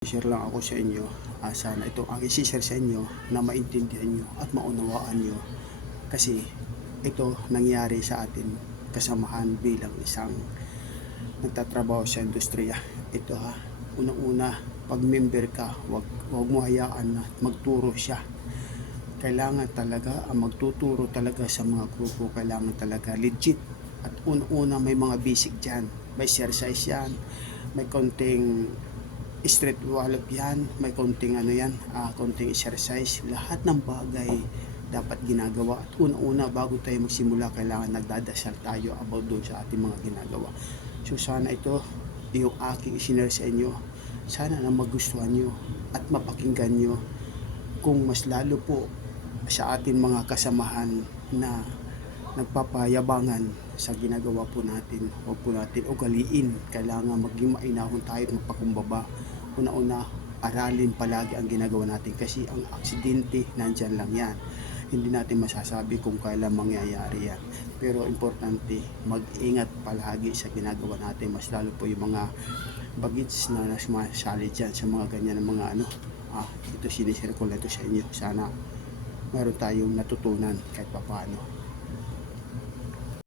Share lang ako sa inyo. Sana ito ang isi-share sa inyo na maintindihan nyo at maunawaan nyo. Kasi ito nangyari sa atin kasamahan bilang isang nagtatrabaho sa industriya. Ito unang-una, pag member ka, wag mo hayaan na magturo siya. Kailangan talaga ang magtuturo talaga sa mga grupo, kailangan talaga legit. At una may mga basic dyan. May exercise yan, may konting street wallet yan, may konting konting exercise. Lahat ng bagay dapat ginagawa. At una bago tayo magsimula, kailangan nagdadasal tayo about doon sa ating mga ginagawa. So sana ito yung aking isinare sa inyo, sana na magustuhan nyo at mapakinggan nyo. Kung mas lalo po sa ating mga kasamahan na nagpapayabangan sa ginagawa po natin, huwag po natin ugaliin. Kailangan maging mainahon tayo at magpakumbaba. Una aralin palagi ang ginagawa natin, kasi ang aksidente nandyan lang yan. Hindi natin masasabi kung kailan mangyayari yan, pero importante mag-ingat palagi sa ginagawa natin. Mas lalo po yung mga bagits na nasali dyan sa mga ganyan ng mga ito sinishare ko lang ito sa inyo. Sana meron tayong natutunan kahit papaano.